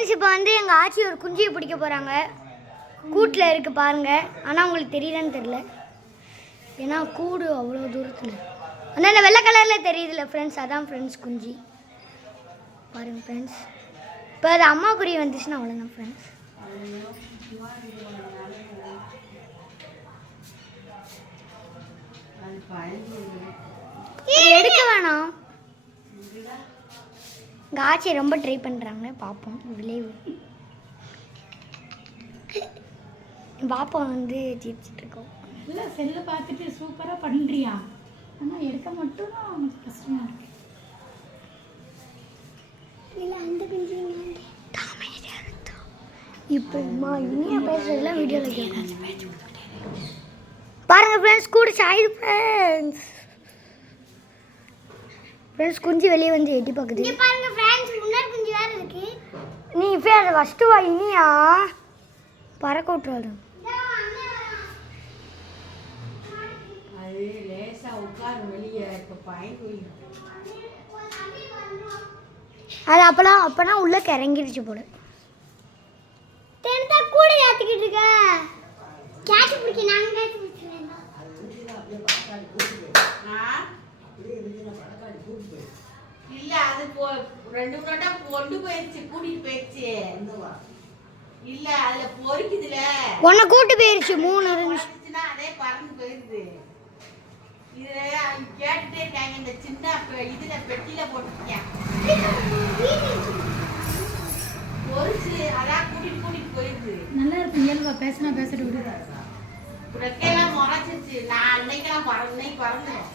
Friends இப்போ வந்து எங்கள் ஆச்சி ஒரு குஞ்சியை பிடிக்க போகிறாங்க. கூட்டில் இருக்குது பாருங்கள். ஆனால் உங்களுக்கு தெரியலன்னு தெரியல, ஏன்னா கூடு அவ்வளோ தூரத்தில். ஆனால் இந்த வெள்ளை கலரில் தெரியுதுல்ல ஃப்ரெண்ட்ஸ், அதான் ஃப்ரெண்ட்ஸ் குஞ்சு பாருங்கள் ஃப்ரெண்ட்ஸ். இப்போ அது அம்மா குறி வந்துச்சுன்னா அவ்வளோதான் ஃப்ரெண்ட்ஸ். எடுக்க வேணாம், எங்கள் ஆச்சியை ரொம்ப ட்ரை பண்ணுறாங்க. பார்ப்போம் விளைவு. பாப்பா வந்து ஜீப்பிச்சுட்டு இருக்கோம். இல்லை செல்லை பார்த்துட்டு சூப்பராக பண்ணுறியா, ஆனால் எடுக்க மட்டும் தான் கொஞ்சம் கஷ்டமாக இருக்கு. இல்லை அந்த குஞ்சு இப்போ இனியா பேசுறதுலாம் வீடியோவில் கேட்க பாருங்க ஃப்ரெண்ட்ஸ். கூட சாயுது ஃப்ரெண்ட்ஸ். ஃப்ரெண்ட்ஸ் குஞ்சு வெளியே வந்து எட்டி பார்க்குது. இங்கே பாருங்க ஃப்ரெண்ட்ஸ், முன்னாடி குஞ்சு வேறு இருக்கு. நீ இப்போ அதை ஃபஸ்ட்டு வா, இனியா பறக்க விட்டுறாரு. அது லேசாக உட்காரு வெளியே. இப்போ அது அப்பனா உள்ள கிறங்கிடுச்சு போல. தென்தா கூட ஏத்திக்கிட்டு இருக்க. கேட்ச் பிடிக்க நாங்க கேட்ச் பிடிச்சேன். இல்ல அது ரெண்டு மூணு கொண்டு போயிருச்சு, கூட்டிட்டு போயிருச்சு. இல்ல அதுல பொறிக்குதுல, உன்னை கூட்டு போயிருச்சு. 3 இருந்துச்சுன்னா அதே பறந்து போயிருது. இதுல கேட்டுட்டே இருக்காங்க, இந்த சின்ன இதுல பெட்டியில போட்டுருக்கேன் பொறிச்சு, அதான் கூட்டிட்டு போயிருது. நல்லா இருக்கு இயல்பா பேசினா பேசிட்டு விடுது. ரெக்கையெல்லாம் முறைச்சிருச்சு. நான் அன்னைக்கெல்லாம் பறந்துடும்.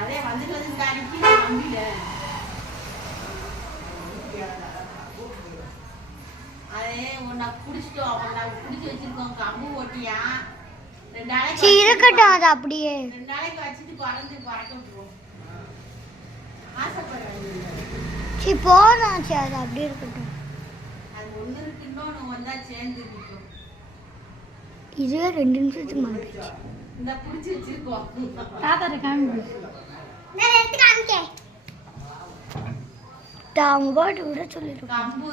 அதே வந்துட்டு அன்னைக்கு நம்பில அதே உன்னை குடிச்சிட்டோம். அவன் நாங்கள் குடிச்சு வச்சிருக்கோம். கம்பு ஓட்டியா 2 நாளைக்கு இருக்கட்டும். அது அப்படியே 2 நாளைக்கு வச்சுட்டு பறக்க விட்டுருவோம். ஆசைப்படுறேன் போதும். அது அப்படியே இருக்கட்டும். அது ஒன்று இருக்கு, இன்னொன்று வந்தா சேர்ந்து இருக்கும். இதுவே 2 நிமிஷத்துக்கு மேலே இந்த பிடிச்சி வச்சிருக்கோம். தாத்தாட்ட காமிக்கு. அவங்க பாட்டு விட சொல்லிருக்கோம். கம்பு